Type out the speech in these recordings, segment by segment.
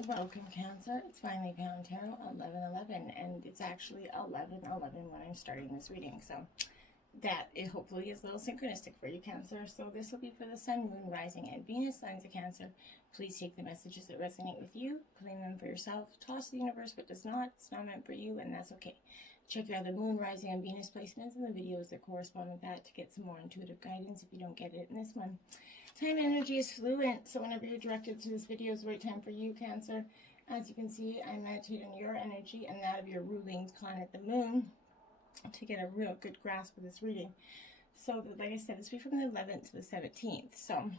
Welcome, Cancer. It's finally Pound Tarot 11/11, and it's actually 11/11 when I'm starting this reading. So that it hopefully is a little synchronistic for you, Cancer. So this will be for the Sun, Moon, Rising, and Venus signs of Cancer. Please take the messages that resonate with you, claim them for yourself, toss the universe what does not. It's not meant for you, and that's okay. Check out the Moon, Rising, and Venus placements and the videos that correspond with that to get some more intuitive guidance if you don't get it in this one. Time energy is fluent, so whenever you're directed to this video is the right time for you, Cancer. As you can see, I meditate on your energy and that of your ruling planet, the Moon, to get a real good grasp of this reading. So, like I said, this will be from the 11th to the 17th. So,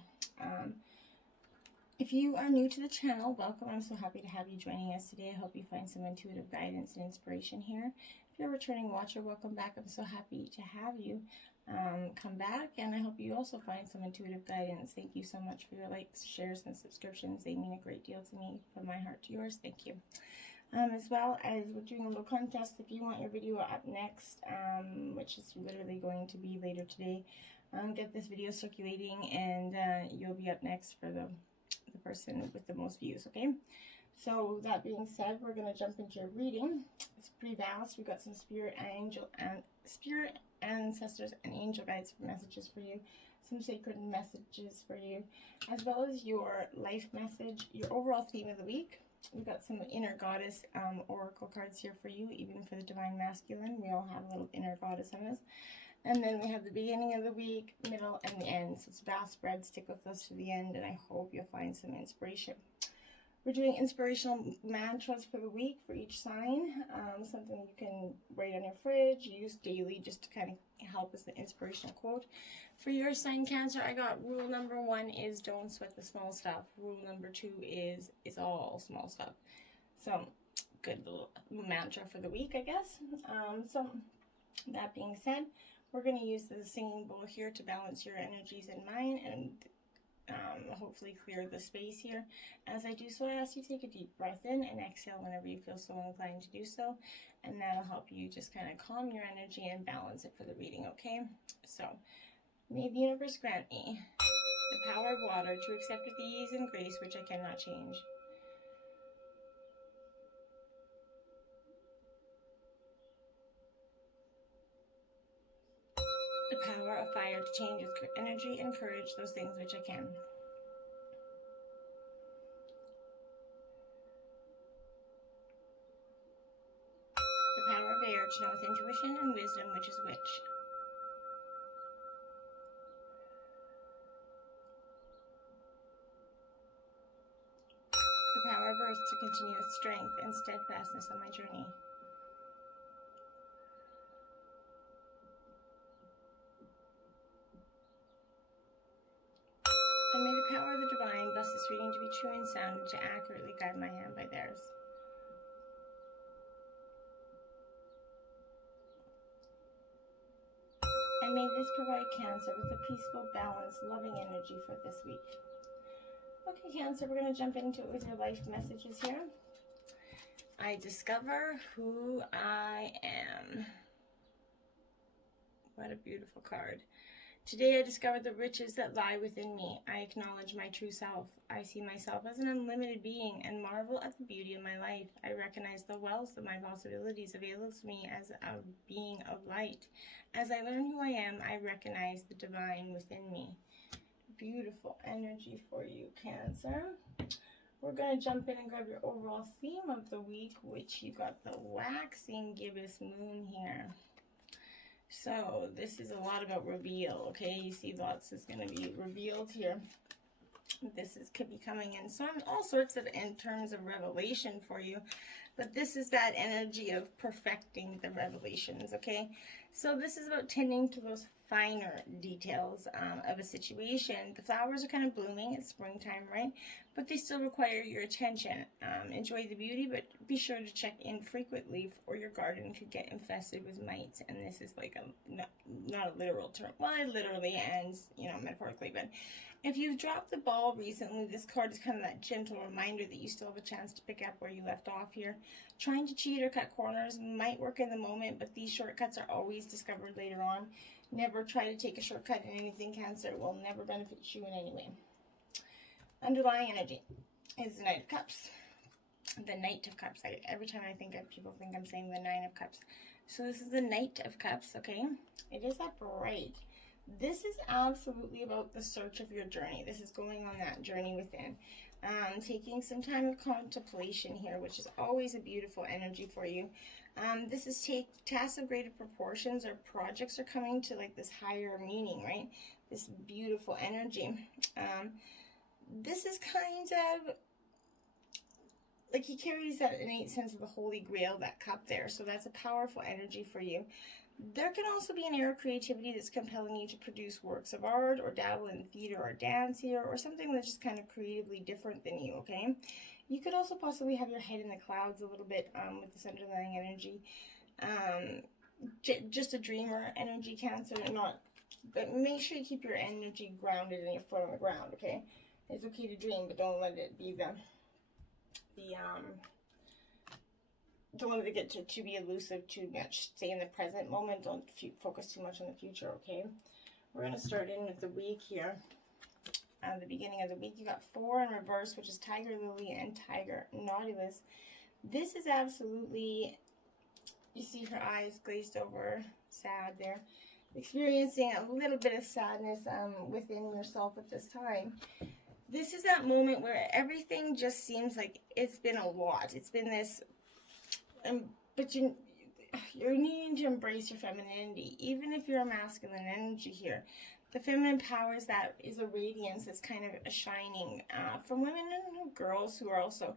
if you are new to the channel, welcome. I'm so happy to have you joining us today. I hope you find some intuitive guidance and inspiration here. If you're a returning watcher, welcome back. I'm so happy to have you come back, and I hope you also find some intuitive guidance. Thank you so much for your likes, shares, and subscriptions. They mean a great deal to me. From my heart to yours, thank you. As well as we're doing a little contest. If you want your video up next, which is literally going to be later today, get this video circulating, and you'll be up next for the person with the most views, okay? So that being said, we're going to jump into your reading. It's pretty vast. We've got some spirit ancestors and angel guides for messages for you, some sacred messages for you, as well as your life message, your overall theme of the week. We've got some inner goddess oracle cards here for you, even for the divine masculine. We all have a little inner goddess in us. And then we have the beginning of the week, middle, and the end. So it's a vast spread. Stick with us to the end, and I hope you'll find some inspiration. We're doing inspirational mantras for the week for each sign. Something you can write on your fridge, use daily just to kind of help as the inspirational quote. For your sign, Cancer, I got rule number 1 is don't sweat the small stuff. Rule number 2 is it's all small stuff. So good little mantra for the week, I guess. So that being said, we're going to use the singing bowl here to balance your energies and mine, and hopefully clear the space here. As I do so, I ask you to take a deep breath in and exhale whenever you feel so inclined to do so, and that'll help you just kind of calm your energy and balance it for the reading, okay? So, may the universe grant me the power of water to accept with ease and grace which I cannot change. The power of fire to change with energy and courage those things which I can. The power of air to know with intuition and wisdom which is which. The power of earth to continue with strength and steadfastness on my journey. And may the power of the divine bless this reading to be true and sound and to accurately guide my hand by theirs. And may this provide Cancer with a peaceful, balanced, loving energy for this week. Okay, Cancer, we're going to jump into it with your life messages here. I discover who I am. What a beautiful card. Today I discovered the riches that lie within me. I acknowledge my true self. I see myself as an unlimited being and marvel at the beauty of my life. I recognize the wealth of my possibilities available to me as a being of light. As I learn who I am, I recognize the divine within me. Beautiful energy for you, Cancer. We're going to jump in and grab your overall theme of the week, which you got the waxing gibbous moon here. So this is a lot about reveal, okay? You see lots is going to be revealed here. This could be coming in so all sorts of in terms of revelation for you, but this is that energy of perfecting the revelations, okay? So this is about tending to those finer details of a situation. The flowers are kind of blooming. It's springtime, right? But they still require your attention. Enjoy the beauty, but be sure to check in frequently or your garden could get infested with mites. And this is like not a literal term. Well, literally and, you know, metaphorically, but if you've dropped the ball recently, this card is kind of that gentle reminder that you still have a chance to pick up where you left off here. Trying to cheat or cut corners might work in the moment, but these shortcuts are always discovered later on. Never try to take a shortcut in anything, Cancer. It will never benefit you in any way. Underlying energy is the Knight of Cups. the Knight of Cups. Every time I think of people think I'm saying the Nine of Cups. So this is the Knight of Cups, okay? It is upright. This is absolutely about the search of your journey. This is going on that journey within. Taking some time of contemplation here, which is always a beautiful energy for you. This is tasks of greater proportions, or projects are coming to like this higher meaning, right? This beautiful energy. This is kind of like he carries that innate sense of the Holy Grail, that cup there. So that's a powerful energy for you. There can also be an air of creativity that's compelling you to produce works of art or dabble in theater or dance here, or something that's just kind of creatively different than you, okay? You could also possibly have your head in the clouds a little bit with this underlying energy. Just a dreamer energy, Cancer, but make sure you keep your energy grounded and your foot on the ground, okay? It's okay to dream, but don't let it be don't let it get to be elusive too much. Stay in the present moment. Don't focus too much on the future, okay? We're going to start in with the week here. The beginning of the week, you got 4 in reverse, which is Tiger Lily and Tiger Nautilus. This is absolutely, you see her eyes glazed over, sad there. Experiencing a little bit of sadness within yourself at this time. This is that moment where everything just seems like it's been a lot. It's been this, but you're needing to embrace your femininity, even if you're a masculine energy here. The feminine powers, that is a radiance that's kind of a shining from women and girls who are also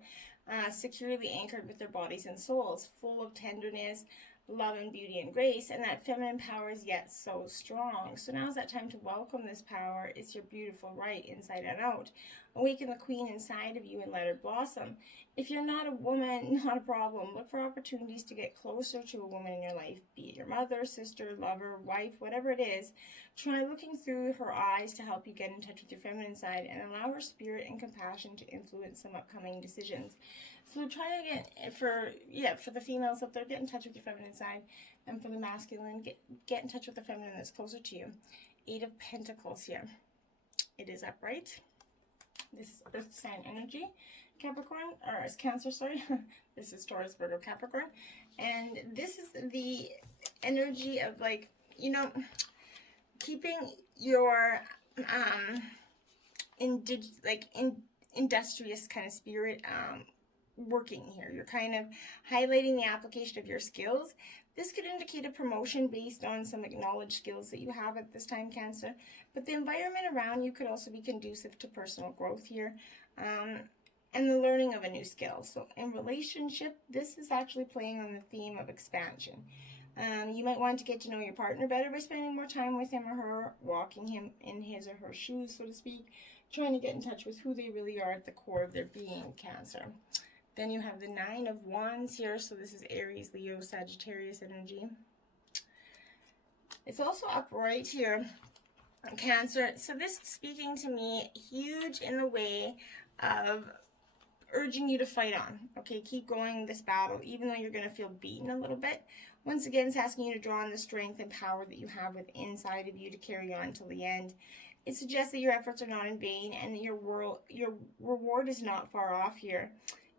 securely anchored with their bodies and souls, full of tenderness, love and beauty and grace, and that feminine power is yet so strong. So now's that time to welcome this power. It's your beautiful right, inside and out. Awaken the queen inside of you and let her blossom. If you're not a woman, not a problem. Look for opportunities to get closer to a woman in your life, be it your mother, sister, lover, wife, whatever it is. Try looking through her eyes to help you get in touch with your feminine side and allow her spirit and compassion to influence some upcoming decisions. So try to for the females up there, get in touch with your feminine side, and for the masculine, get in touch with the feminine that's closer to you. 8 of Pentacles here. It is upright. This is Earth sign energy, Capricorn, or it's Cancer, sorry. This is Taurus, Virgo, Capricorn. And this is the energy of, like, you know, keeping your industrious kind of spirit working here. You're kind of highlighting the application of your skills. This could indicate a promotion based on some acknowledged skills that you have at this time, Cancer. But the environment around you could also be conducive to personal growth here and the learning of a new skill. So in relationship, this is actually playing on the theme of expansion. You might want to get to know your partner better by spending more time with him or her, walking him in his or her shoes, so to speak, trying to get in touch with who they really are at the core of their being, Cancer. Then you have the 9 of Wands here, so this is Aries, Leo, Sagittarius energy. It's also upright here, Cancer. So this is speaking to me huge in the way of urging you to fight on. Okay, keep going this battle, even though you're going to feel beaten a little bit. Once again, it's asking you to draw on the strength and power that you have within inside of you to carry on till the end. It suggests that your efforts are not in vain and that your reward is not far off here.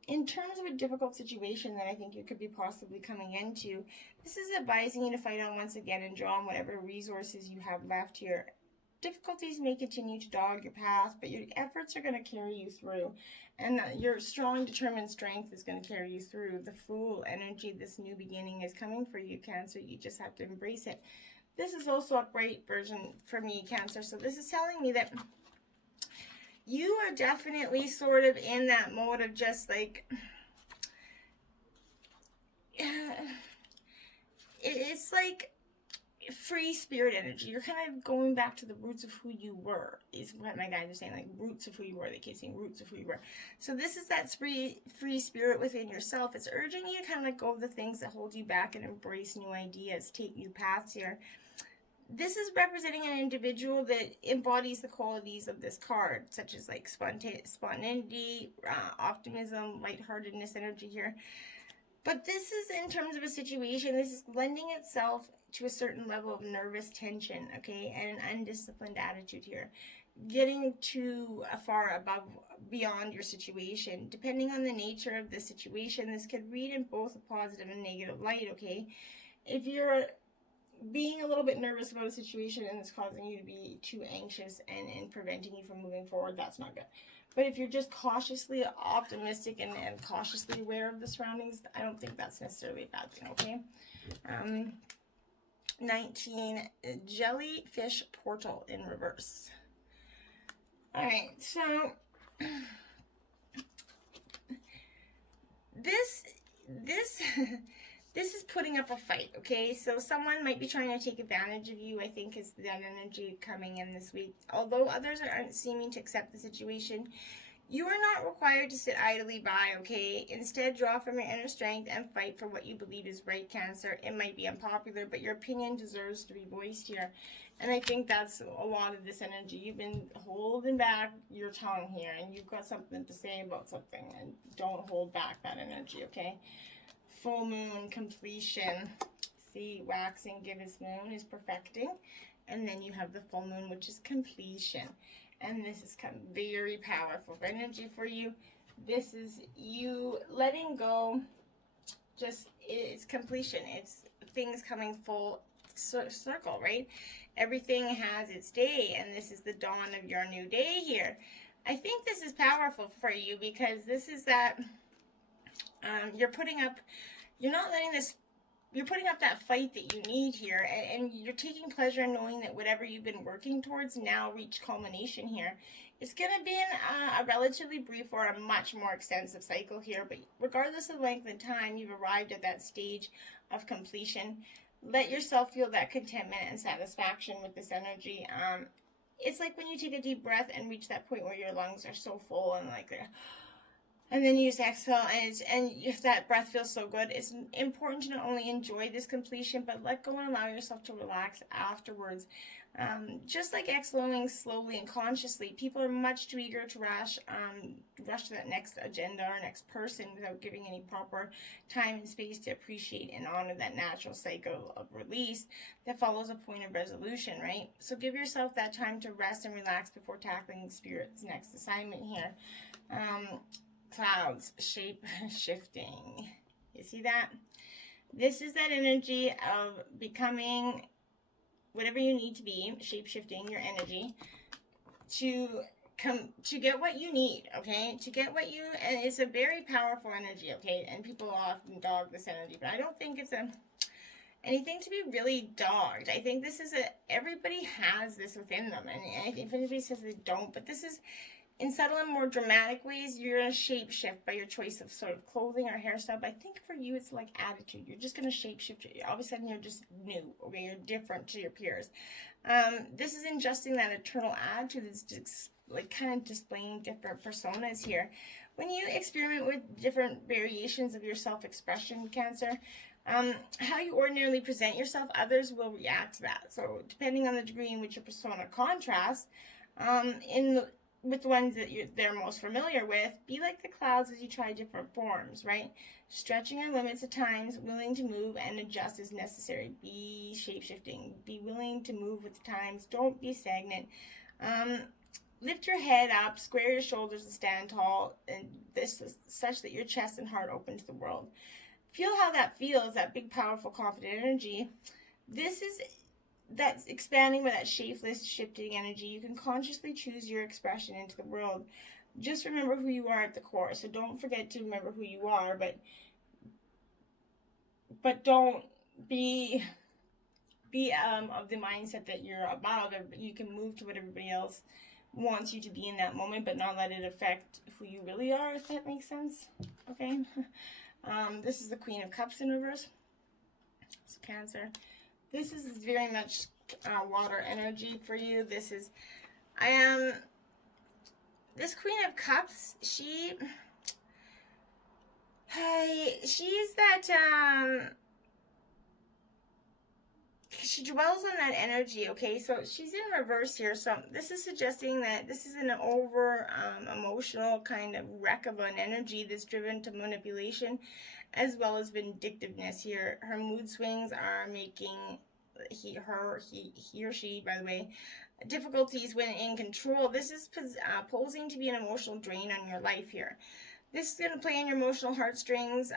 In terms of a difficult situation that I think you could be possibly coming into, this is advising you to fight on once again and draw on whatever resources you have left here. Difficulties may continue to dog your path, but your efforts are going to carry you through. And your strong, determined strength is going to carry you through. The Fool energy, this new beginning is coming for you, Cancer. You just have to embrace it. This is also a bright version for me, Cancer. So this is telling me that you are definitely sort of in that mode of just like, it's like free spirit energy. You're kind of going back to the roots of who you were, is what my guys are saying, like roots of who you were. They keep saying roots of who you were. So this is that free spirit within yourself. It's urging you to kind of let go of the things that hold you back and embrace new ideas, take new paths here. This is representing an individual that embodies the qualities of this card, such as like spontaneity, optimism, lightheartedness energy here. But this is in terms of a situation, this is lending itself to a certain level of nervous tension, okay, and an undisciplined attitude here. getting too far above, beyond your situation. Depending on the nature of the situation, this could read in both a positive and negative light, okay? If you're being a little bit nervous about a situation and it's causing you to be too anxious and preventing you from moving forward, that's not good. But if you're just cautiously optimistic and cautiously aware of the surroundings, I don't think that's necessarily a bad thing, okay? 19, jellyfish portal in reverse. All right, so this is putting up a fight, okay? So someone might be trying to take advantage of you, I think, is that energy coming in this week. Although others aren't seeming to accept the situation, you are not required to sit idly by, okay? Instead, draw from your inner strength and fight for what you believe is right, Cancer. It might be unpopular, but your opinion deserves to be voiced here. And I think that's a lot of this energy. You've been holding back your tongue here, and you've got something to say about something, and don't hold back that energy, okay? Full moon, completion. See, waxing, gibbous moon is perfecting. And then you have the full moon, which is completion. And this is kind of very powerful energy for you. This is you letting go. Just, it's completion. It's things coming full circle, right? Everything has its day, and this is the dawn of your new day here. I think this is powerful for you because this is that you're putting up that fight that you need here, and you're taking pleasure in knowing that whatever you've been working towards now reached culmination here. It's going to be a relatively brief or a much more extensive cycle here, but regardless of length and time, you've arrived at that stage of completion. Let yourself feel that contentment and satisfaction with this energy. It's like when you take a deep breath and reach that point where your lungs are so full and then you just exhale, and if that breath feels so good, it's important to not only enjoy this completion, but let go and allow yourself to relax afterwards. Just like exhaling slowly and consciously, people are much too eager to rush to that next agenda or next person without giving any proper time and space to appreciate and honor that natural cycle of release that follows a point of resolution, right? So give yourself that time to rest and relax before tackling Spirit's next assignment here. Clouds, shape shifting. You see that? This is that energy of becoming whatever you need to be, shape shifting your energy to get what you need, okay? To get what you, and it's a very powerful energy, okay? And people often dog this energy, but I don't think it's anything to be really dogged. I think this is everybody has this within them, and if anybody says they don't, but this is, in subtle and more dramatic ways, you're going to shape shift by your choice of sort of clothing or hairstyle. But I think for you, it's like attitude. You're just going to shape shift. All of a sudden, you're just new. Okay, you're different to your peers. This is ingesting that eternal attitude. It's just like kind of displaying different personas here. When you experiment with different variations of your self-expression, Cancer, how you ordinarily present yourself, others will react to that. So depending on the degree in which your persona contrasts, with the ones that they're most familiar with, be like the clouds as you try different forms, right? Stretching your limits at times, willing to move and adjust as necessary. Be shape-shifting. Be willing to move with the times. Don't be stagnant. Lift your head up, square your shoulders and stand tall, and this is such that your chest and heart open to the world. Feel how that feels, that big, powerful, confident energy. That's expanding with that shapeless, shifting energy. You can consciously choose your expression into the world. Just remember who you are at the core. So don't forget to remember who you are, but don't be of the mindset that you're above. You can move to what everybody else wants you to be in that moment, but not let it affect who you really are, if that makes sense. Okay. This is the Queen of Cups in reverse. So Cancer. This is very much water energy for you. This is, this Queen of Cups, she's that, she dwells on that energy, okay? So she's in reverse here. So this is suggesting that this is an over emotional kind of wreck of an energy that's driven to manipulation as well as vindictiveness here. Her mood swings are making he or she, by the way, difficulties when in control. This is posing to be an emotional drain on your life here. This is going to play on your emotional heartstrings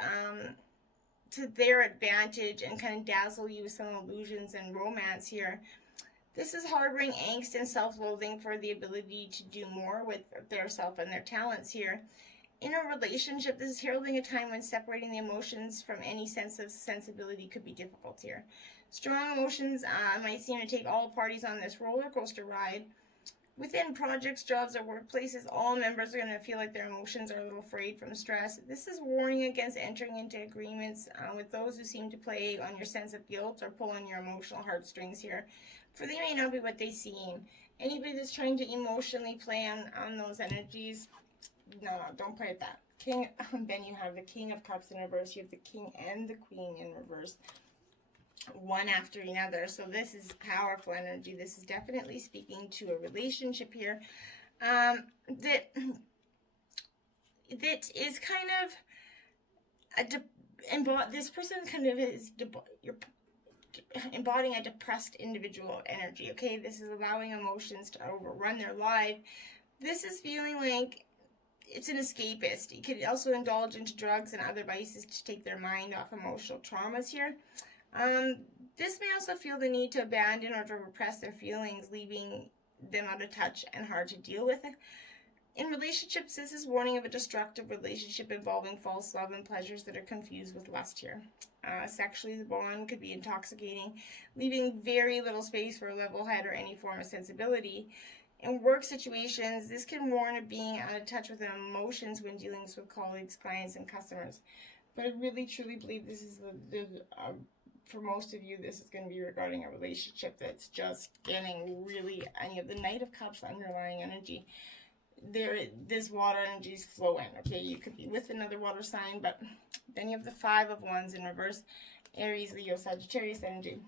to their advantage and kind of dazzle you with some illusions and romance here. This is harboring angst and self-loathing for the ability to do more with their self and their talents here. In a relationship, this is heralding a time when separating the emotions from any sense of sensibility could be difficult here. Strong emotions might seem to take all parties on this roller coaster ride. Within projects, jobs, or workplaces, all members are going to feel like their emotions are a little frayed from stress. This is warning against entering into agreements with those who seem to play on your sense of guilt or pull on your emotional heartstrings here, for they may not be what they seem. Anybody that's trying to emotionally play on those energies, no, don't play with that. Then you have the King of Cups in reverse. You have the King and the Queen in reverse, one after another. So this is powerful energy. This is definitely speaking to a relationship here that is kind of this person kind of is you're embodying a depressed individual energy. Okay, this is allowing emotions to overrun their life. This is feeling like it's an escapist. You could also indulge into drugs and other vices to take their mind off emotional traumas here. This may also feel the need to abandon or to repress their feelings, leaving them out of touch and hard to deal with. In relationships, this is warning of a destructive relationship involving false love and pleasures that are confused with lust here. Sexually, the bond could be intoxicating, leaving very little space for a level head or any form of sensibility. In work situations, this can warn of being out of touch with emotions when dealing with colleagues, clients, and customers. But I really, truly believe this is for most of you, this is going to be regarding a relationship that's just getting really, and you have the Knight of Cups underlying energy. This water energy is flowing, okay? You could be with another water sign, but then you have the Five of Wands in reverse, Aries, Leo, Sagittarius energy.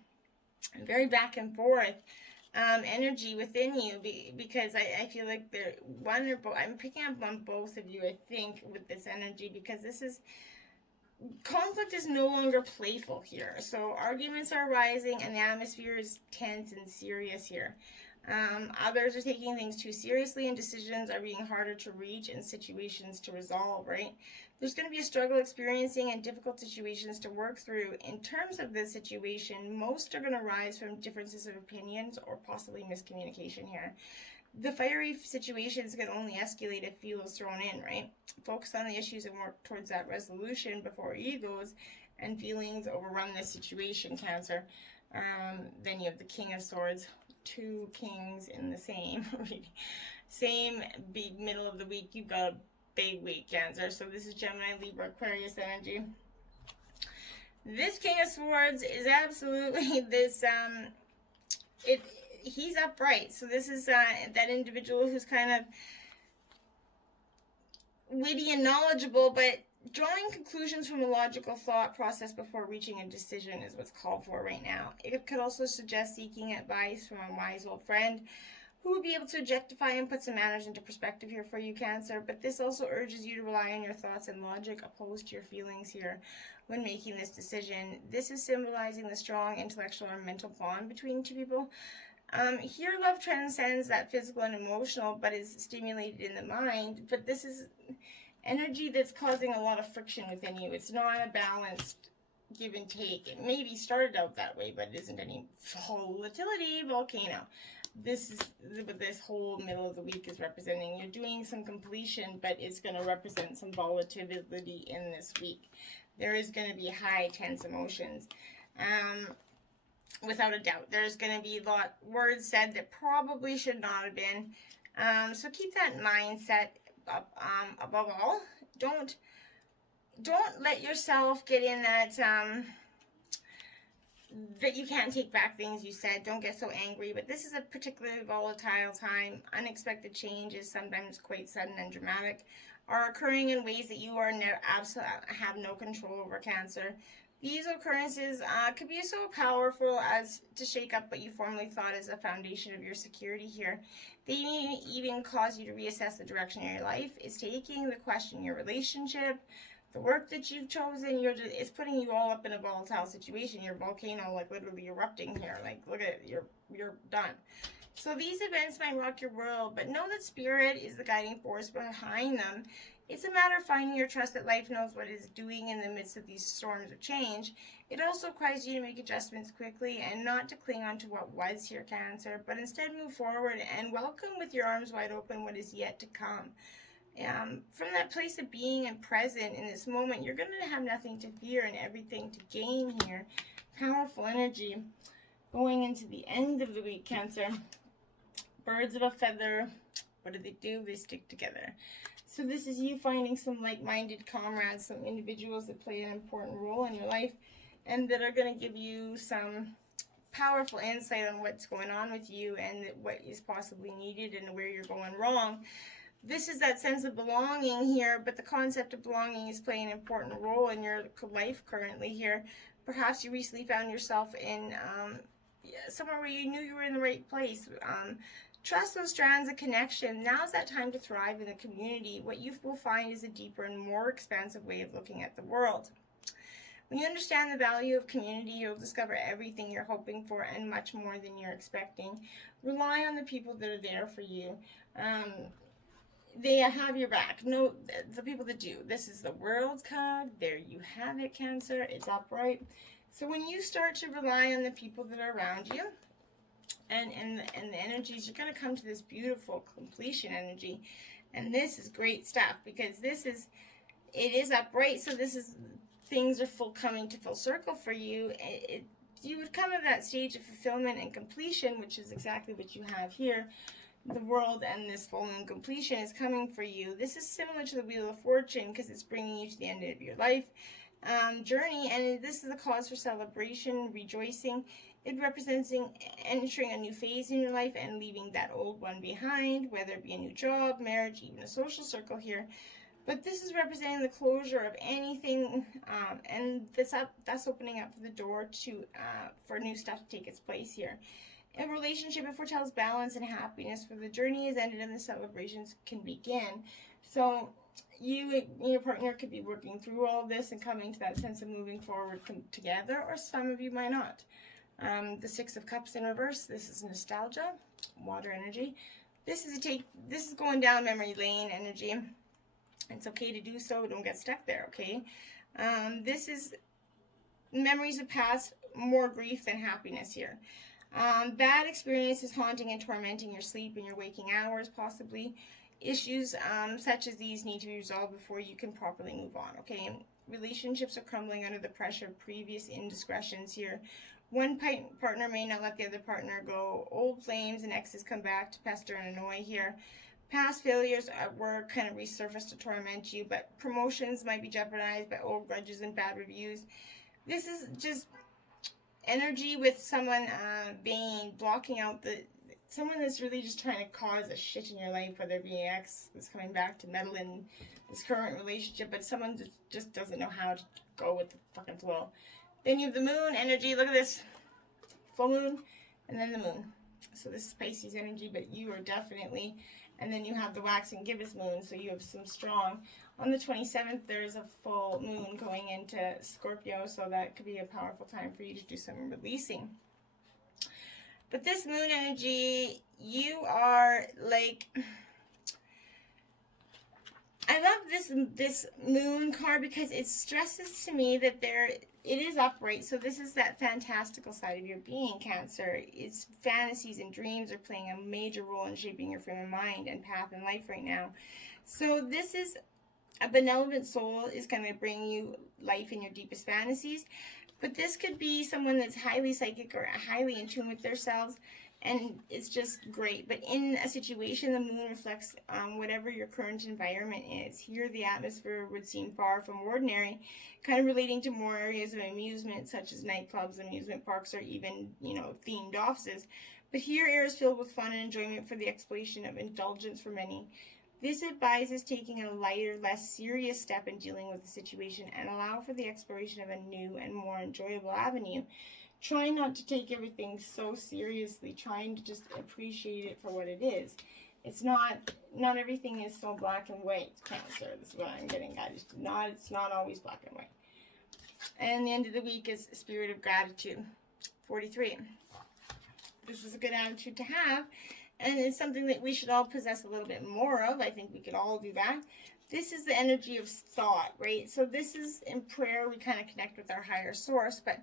Very back and forth energy within you, because I feel like they're one or both. I'm picking up on both of you, I think, with this energy, because this is conflict is no longer playful here. So arguments are rising and the atmosphere is tense and serious here. Others are taking things too seriously and decisions are being harder to reach and situations to resolve, right? There's going to be a struggle experiencing and difficult situations to work through. In terms of this situation, most are going to rise from differences of opinions or possibly miscommunication here. The fiery situations can only escalate if fuel is thrown in, right? Focus on the issues and work towards that resolution before egos and feelings overrun this situation, Cancer. Then you have the King of Swords, two kings in the same big middle of the week. You've got a big week, Cancer. So this is Gemini, Libra, Aquarius energy. This King of Swords is absolutely this, he's upright. So this is that individual who's kind of witty and knowledgeable, but drawing conclusions from a logical thought process before reaching a decision is what's called for right now. It could also suggest seeking advice from a wise old friend who would be able to objectify and put some matters into perspective here for you, Cancer. But this also urges you to rely on your thoughts and logic opposed to your feelings here when making this decision. This is symbolizing the strong intellectual or mental bond between two people. Here, love transcends that physical and emotional, but is stimulated in the mind. But this is energy that's causing a lot of friction within you. It's not a balanced give and take. It maybe started out that way, but it isn't any volatility volcano. This is what this whole middle of the week is representing. You're doing some completion, but it's going to represent some volatility in this week. There is going to be high, tense emotions. Without a doubt, there's going to be a lot words said that probably should not have been. So keep that mindset up, above all. Don't let yourself get in that that you can't take back things you said. Don't get so angry. But this is a particularly volatile time. Unexpected change is sometimes quite sudden and dramatic, are occurring in ways that you are absolutely have no control over, Cancer. These occurrences could be so powerful as to shake up what you formerly thought is a foundation of your security here. They may even cause you to reassess the direction of your life is taking, the question your relationship, the work that you've chosen. It's putting you all up in a volatile situation. Your volcano, like, literally erupting here. Like, look at it, you're done. So these events might rock your world, but know that Spirit is the guiding force behind them. It's a matter of finding your trust that life knows what it's doing in the midst of these storms of change. It also requires you to make adjustments quickly and not to cling on to what was here, Cancer, but instead move forward and welcome with your arms wide open what is yet to come. From that place of being and present in this moment, you're going to have nothing to fear and everything to gain here. Powerful energy going into the end of the week, Cancer. Birds of a feather, what do? They stick together. So this is you finding some like-minded comrades, some individuals that play an important role in your life and that are going to give you some powerful insight on what's going on with you and what is possibly needed and where you're going wrong. This is that sense of belonging here, but the concept of belonging is playing an important role in your life currently here. Perhaps you recently found yourself in somewhere where you knew you were in the right place. Trust those strands of connection. Now's that time to thrive in the community. What you will find is a deeper and more expansive way of looking at the world. When you understand the value of community, you'll discover everything you're hoping for and much more than you're expecting. Rely on the people that are there for you. They have your back. No, the people that do. This is the World card. There you have it, Cancer. It's upright. So when you start to rely on the people that are around you, and the energies, you're going to come to this beautiful completion energy. And this is great stuff because it is upright. So this is, things are coming to full circle for you. You would come to that stage of fulfillment and completion, which is exactly what you have here. The world and this full moon completion is coming for you. This is similar to the Wheel of Fortune because it's bringing you to the end of your life journey, and this is a cause for celebration, rejoicing. It represents entering a new phase in your life and leaving that old one behind, whether it be a new job, marriage, even a social circle here. But this is representing the closure of anything, and that's opening up the door for new stuff to take its place here. In a relationship, it foretells balance and happiness, for the journey is ended and the celebrations can begin. So you and your partner could be working through all this and coming to that sense of moving forward together, or some of you might not. The Six of Cups in reverse. This is nostalgia, water energy. This is going down memory lane energy. It's okay to do so. Don't get stuck there, okay? This is memories of past, more grief than happiness here. Bad experiences haunting and tormenting your sleep and your waking hours, possibly. Issues such as these need to be resolved before you can properly move on, okay? Relationships are crumbling under the pressure of previous indiscretions here. One partner may not let the other partner go. Old flames and exes come back to pester and annoy here. Past failures at work kind of resurface to torment you, but promotions might be jeopardized by old grudges and bad reviews. This is just energy with someone blocking out someone that's really just trying to cause a shit in your life, whether it be an ex that's coming back to meddle in this current relationship, but someone just doesn't know how to go with the fucking flow. Then you have the moon energy. Look at this. Full moon and then the moon. So this is Pisces energy, but you are definitely, and then you have the waxing gibbous moon, so you have some strong. On the 27th, there's a full moon going into Scorpio, so that could be a powerful time for you to do some releasing. But this moon energy, you are like, I love this moon card because it stresses to me that it is upright. So this is that fantastical side of your being, Cancer. It's fantasies and dreams are playing a major role in shaping your frame of mind and path in life right now. So this is a benevolent soul is going to bring you life in your deepest fantasies. But this could be someone that's highly psychic or highly in tune with themselves, and it's just great. But in a situation, the moon reflects whatever your current environment is. Here, the atmosphere would seem far from ordinary, kind of relating to more areas of amusement, such as nightclubs, amusement parks, or even, themed offices. But here, air is filled with fun and enjoyment for the exploration of indulgence for many. This advises taking a lighter, less serious step in dealing with the situation and allow for the exploration of a new and more enjoyable avenue. Try not to take everything so seriously, trying to just appreciate it for what it is. It's not everything is so black and white, Cancer. This is what I'm getting at. It's not always black and white. And the end of the week is Spirit of Gratitude, 43. this is a good attitude to have, and it's something that we should all possess a little bit more of. I think we could all do that. This is the energy of thought, right? So this is in prayer, we kind of connect with our higher source, but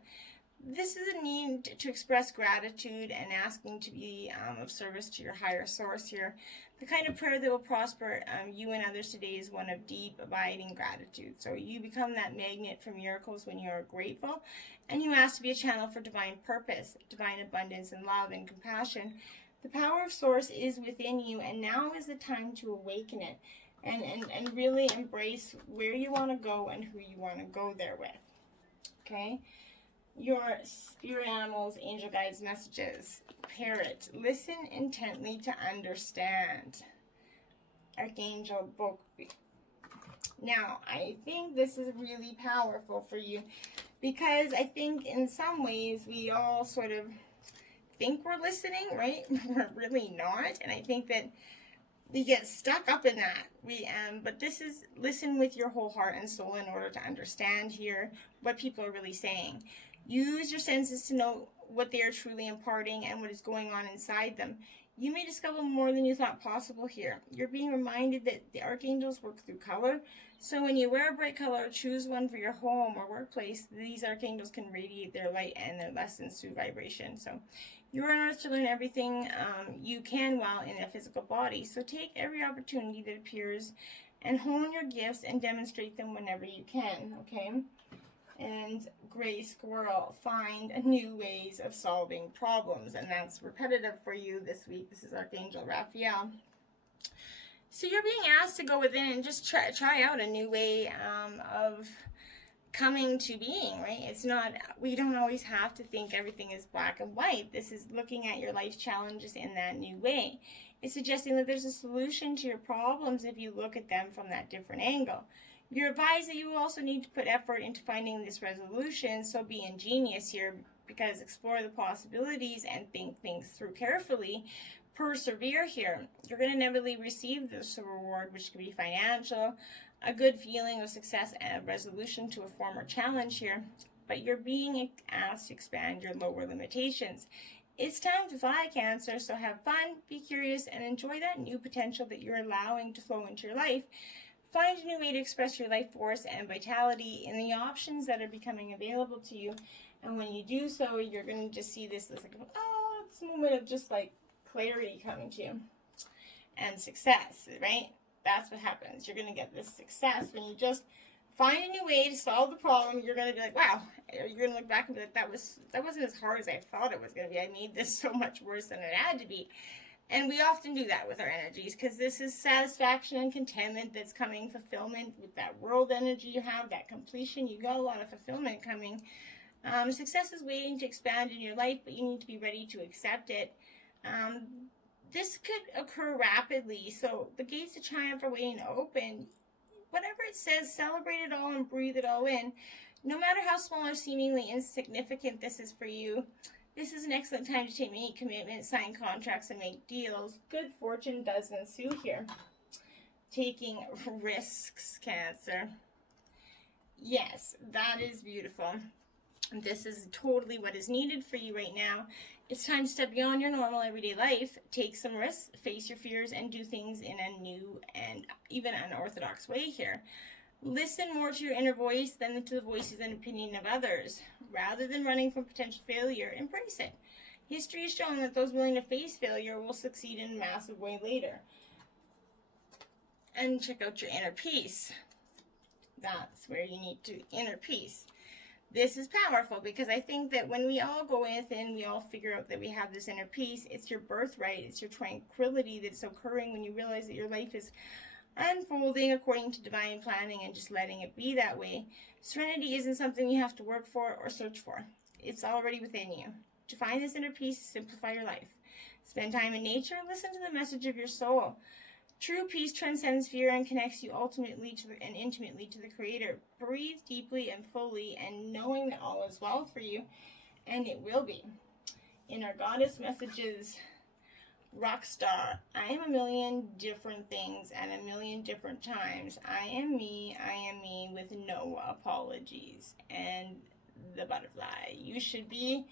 this is a need to express gratitude and asking to be of service to your higher source here. The kind of prayer that will prosper you and others today is one of deep, abiding gratitude. So you become that magnet for miracles when you are grateful, and you ask to be a channel for divine purpose, divine abundance, and love and compassion. The power of source is within you, and now is the time to awaken it and really embrace where you want to go and who you want to go there with. Okay? Your spirit animals, angel guides, messages. Parrot, listen intently to understand. Archangel book. Now, I think this is really powerful for you, because I think in some ways we all sort of think we're listening, right? We're really not, and I think that we get stuck up in that. But this is listen with your whole heart and soul in order to understand here what people are really saying. Use your senses to know what they are truly imparting and what is going on inside them. You may discover more than you thought possible here. You're being reminded that the archangels work through color. So when you wear a bright color, choose one for your home or workplace. These archangels can radiate their light and their lessons through vibration. So you are on earth to learn everything you can while in a physical body. So take every opportunity that appears and hone your gifts and demonstrate them whenever you can, okay? And gray squirrel, find new ways of solving problems. And that's repetitive for you this week. This is Archangel Raphael. So you're being asked to go within and just try out a new way of coming to being, right? It's not, we don't always have to think everything is black and white. This is looking at your life challenges in that new way. It's suggesting that there's a solution to your problems if you look at them from that different angle. You're advised that you will also need to put effort into finding this resolution, so be ingenious here, because explore the possibilities and think things through carefully. Persevere here. You're going to inevitably receive this reward, which could be financial, a good feeling of success, and a resolution to a former challenge here. But you're being asked to expand your lower limitations. It's time to fly, Cancer, so have fun, be curious, and enjoy that new potential that you're allowing to flow into your life. Find a new way to express your life force and vitality in the options that are becoming available to you. And when you do so, you're going to just see this as like, oh, it's a moment of just like clarity coming to you. And success, right? That's what happens. You're going to get this success when you just find a new way to solve the problem. You're going to be like, wow. You're going to look back and be like, that wasn't as hard as I thought it was going to be. I made this so much worse than it had to be. And we often do that with our energies, because this is satisfaction and contentment that's coming, fulfillment with that world energy you have, that completion. You got a lot of fulfillment coming. Success is waiting to expand in your life, but you need to be ready to accept it. This could occur rapidly, so the gates of triumph are waiting to open. Whatever it says, celebrate it all and breathe it all in. No matter how small or seemingly insignificant this is for you, this is an excellent time to take many commitments, sign contracts, and make deals. Good fortune does ensue here. Taking risks, Cancer. Yes, that is beautiful. This is totally what is needed for you right now. It's time to step beyond your normal everyday life, take some risks, face your fears, and do things in a new and even unorthodox way here. Listen more to your inner voice than to the voices and opinion of others. Rather than running from potential failure, embrace it. History has shown that those willing to face failure will succeed in a massive way later. And check out your inner peace. That's where you need to, inner peace. This is powerful, because I think that when we all go within, we all figure out that we have this inner peace. It's your birthright. It's your tranquility that's occurring when you realize that your life is unfolding according to divine planning and just letting it be that way. Serenity isn't something you have to work for or search for. It's already within you. To find this inner peace, simplify your life. Spend time in nature, listen to the message of your soul. True peace transcends fear and connects you ultimately to and intimately to the Creator. Breathe deeply and fully, and knowing that all is well for you, and it will be. In our goddess messages, Rockstar, I am a million different things at a million different times. I am me with no apologies. And the butterfly, you should be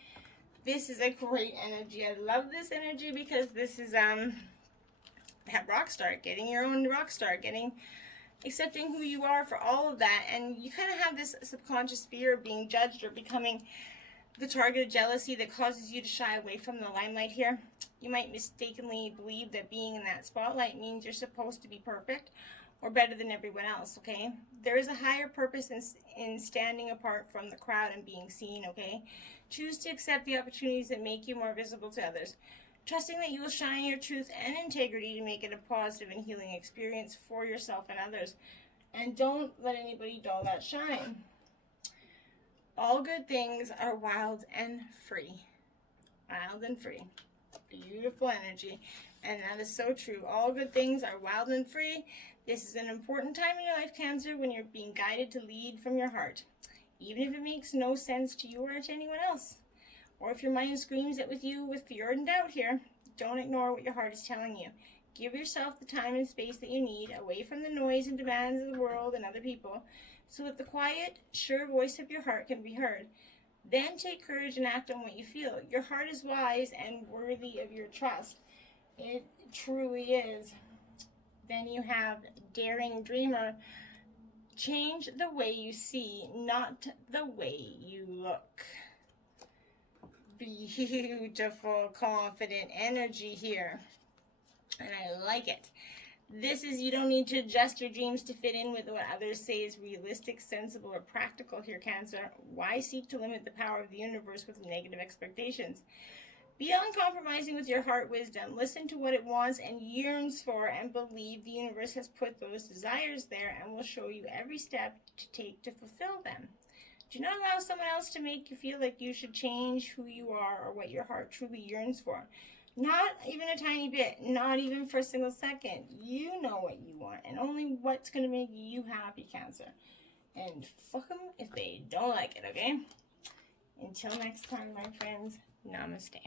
This is a great energy. I love this energy because this is that rock star, getting your own rock star, accepting who you are for all of that. And you kind of have this subconscious fear of being judged or becoming the target of jealousy that causes you to shy away from the limelight here. You might mistakenly believe that being in that spotlight means you're supposed to be perfect or better than everyone else, okay? There is a higher purpose in standing apart from the crowd and being seen, okay? Choose to accept the opportunities that make you more visible to others, trusting that you will shine your truth and integrity to make it a positive and healing experience for yourself and others. And don't let anybody dull that shine. All good things are wild and free. Wild and free. Beautiful energy. And that is so true. All good things are wild and free. This is an important time in your life, Cancer, when you're being guided to lead from your heart, even if it makes no sense to you or to anyone else. Or if your mind screams it with you with fear and doubt here, don't ignore what your heart is telling you. Give yourself the time and space that you need, away from the noise and demands of the world and other people, so that the quiet, sure voice of your heart can be heard. Then take courage and act on what you feel. Your heart is wise and worthy of your trust. It truly is. Then you have Daring Dreamer. Change the way you see, not the way you look. Beautiful, confident energy here. And I like it. This is, you don't need to adjust your dreams to fit in with what others say is realistic, sensible, or practical here, Cancer. Why seek to limit the power of the universe with negative expectations? Be uncompromising with your heart wisdom. Listen to what it wants and yearns for, and believe the universe has put those desires there and will show you every step to take to fulfill them. Do not allow someone else to make you feel like you should change who you are or what your heart truly yearns for. Not even a tiny bit, not even for a single second. You know what you want and only what's going to make you happy, Cancer. And fuck them if they don't like it, okay? Until next time, my friends, namaste.